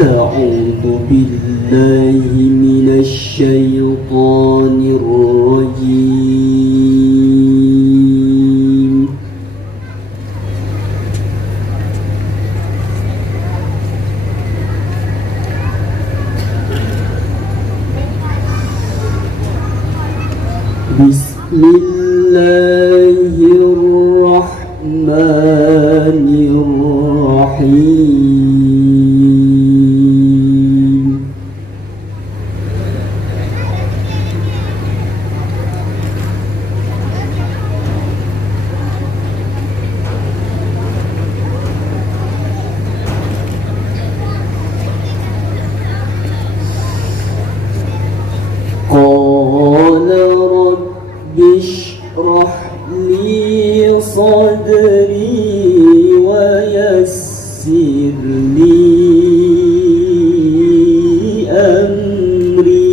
أعوذ بالله من الشيطان الرجيم. بسم الله الرحمن الرحيم. قال رب اشرح لي صدري ويسر لي أمري.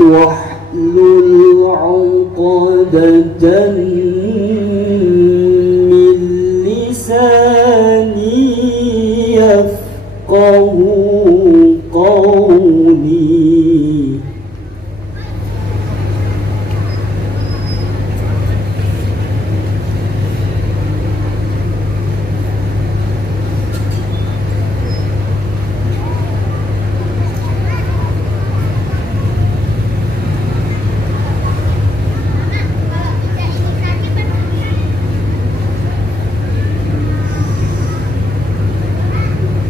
واحلل عقدة من لساني يفقه قولي.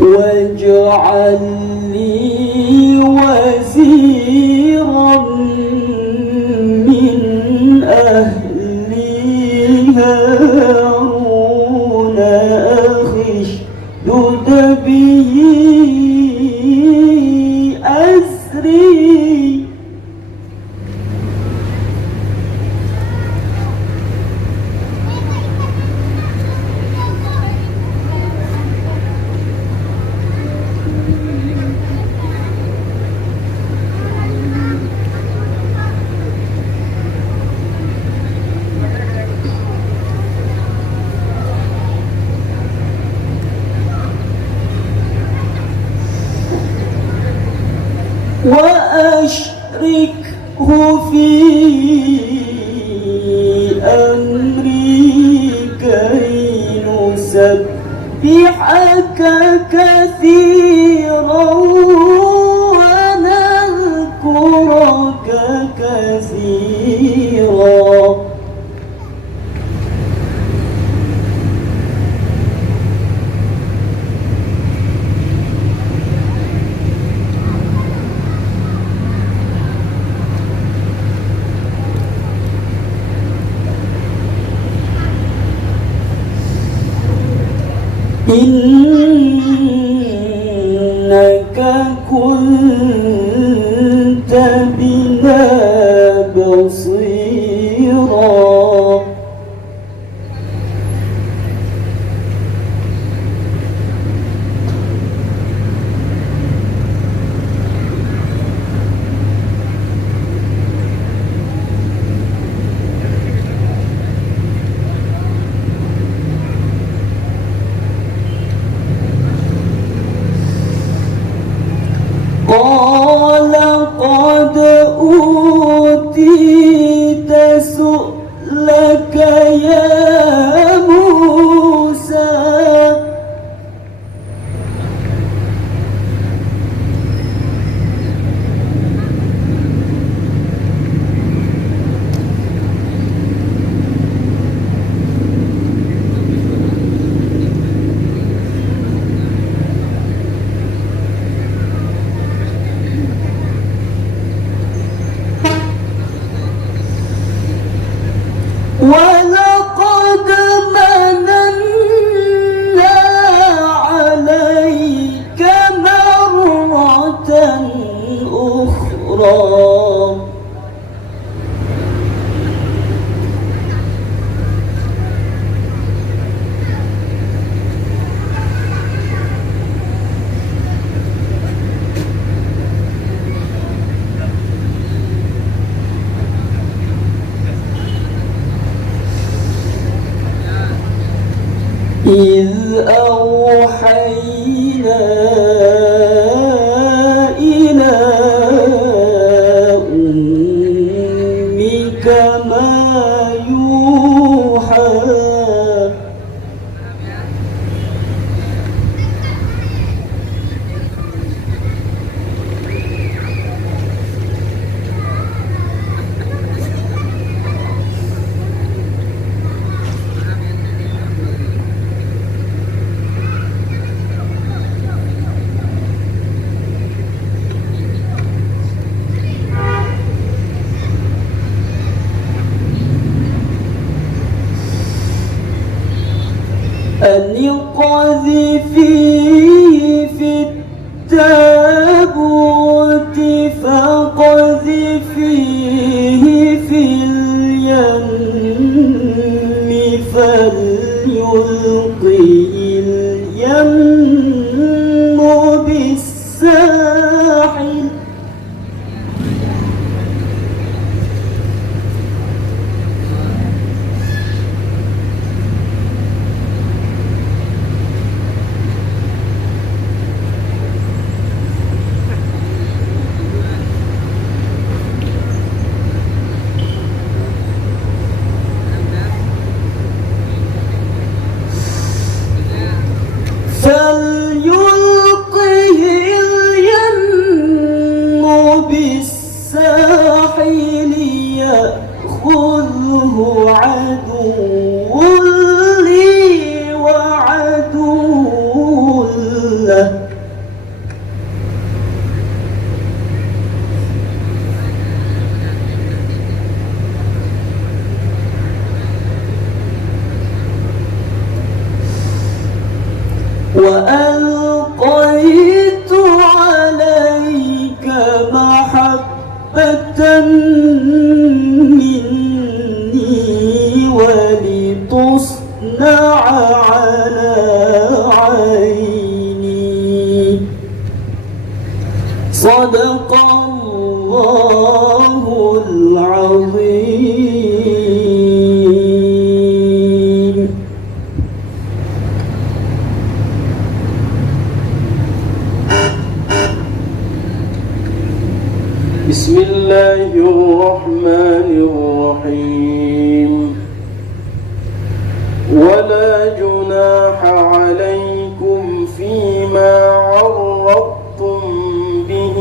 واجعل لي وزيرا من أهلي هارون أخي اشدد به أزري. وأشركه في أمري كي نسبحك كثيرا ونذكرك كثيرا. إنك كنت بنا بصيرا. قال قد أوتيت سؤلك يا موسى. ولقد مننا عليك مرة أخرى. إذ أوحينا إلى أمك ما يوحى أن اقذفيه في التابوت فاقذفيه في اليم فليلقه اليم بالساحل بالساحل يأخذه عدو لي وعدو له وألقيت عليك محبة مني ولتصنع على عيني صدق الله العظيم. بسم الله الرحمن الرحيم. ولا جناح عليكم فيما عرضتم به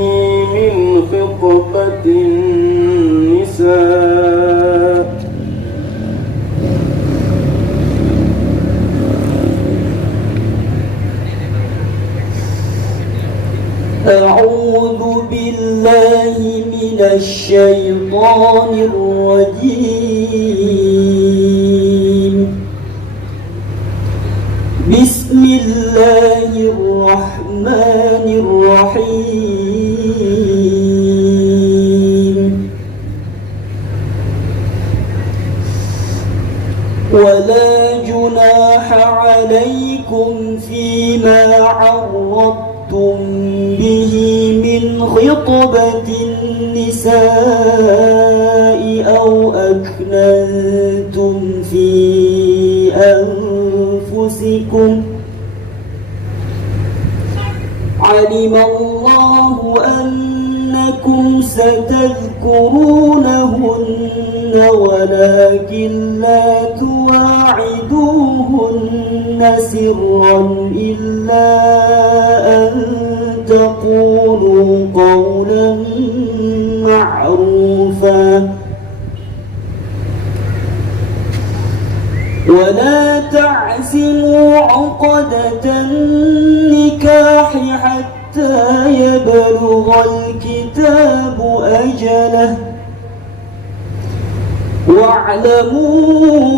من خطبة النساء أعوذ بالله من الشيطان الرجيم. بسم الله الرحمن الرحيم. ولا جناح عليكم فيما عرضتم به من خطبة النساء أو أكننتم في أنفسكم علم الله أنكم ستذكرونهن ولكن لا تواعدوهن سرا إلا أن تقولوا قولا معروفا ولا تعزموا عقدة النكاح حتى يبلغ الكتاب أجله واعلموا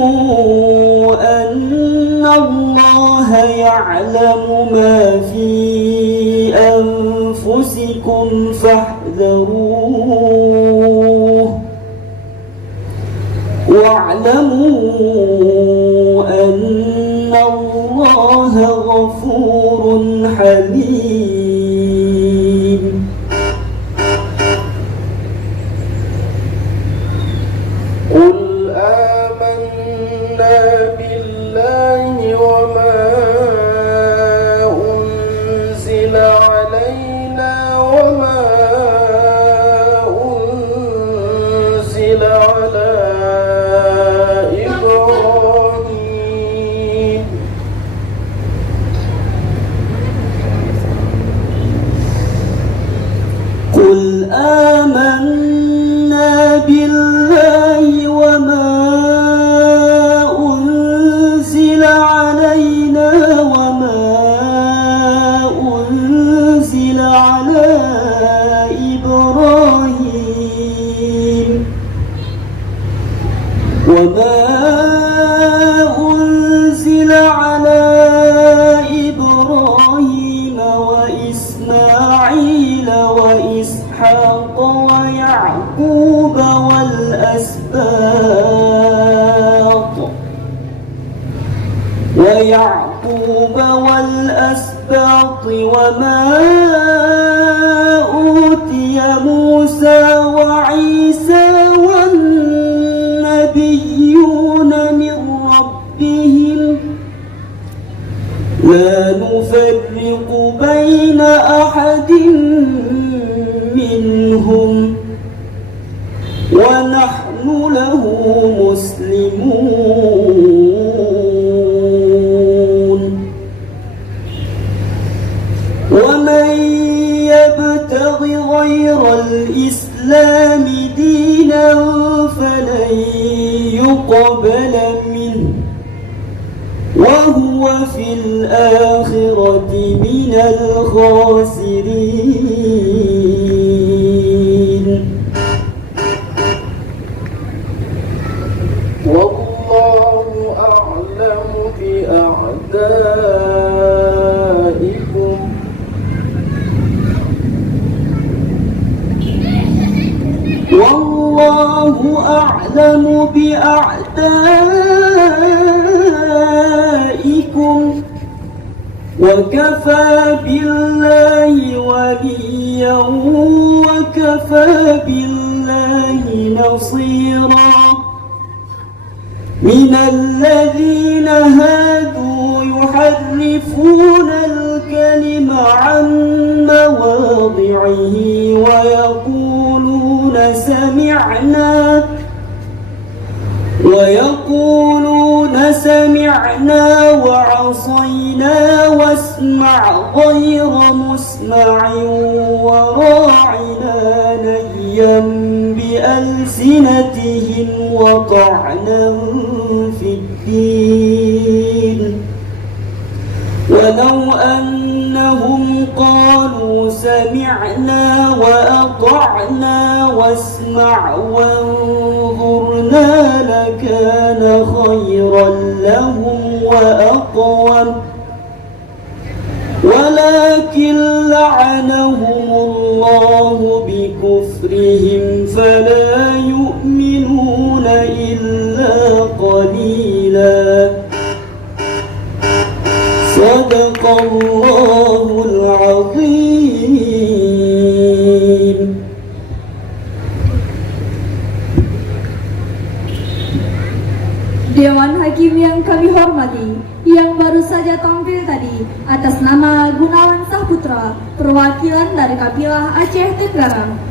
أن الله يعلم ما في أنفسكم فاحذروه واعلموا أن الله غفور حليم. قل آمنا بالله وما وما أنزل على إبراهيم وإسماعيل وإسحاق ويعقوب والأسباط وما أوتي موسى وعيسى والنبيون من ربهم لا نفرق بين أحد منهم ونحن له مسلمون ومن يبتغ غير الإسلام دينا فلن يقبل منه وهو في الآخرة من الخاسرين. والله أعلم بأعدائكم والله أعلم بأعدائكم وكفى بالله وليا وكفى بالله نصيرا. من الذين هادوا يحرفون الكلم عن مواضعه ويقولون سمعنا وعصينا واسمع غير مسمع وراعنا ليا بألسنتهم وطعنا في الدين ولو أنهم قالوا سمعنا وأطعنا واسمع وانظرنا لكان خيرا لهم وأقوم ولكن لعنهم الله بكفرهم فلا يؤمنون إلا قليلا. صدق الله العظيم. Dewan Hakim yang kami hormati, yang baru saja tampil tadi atas nama Gunawan Saputra, perwakilan dari Kapilah Aceh Tenggara.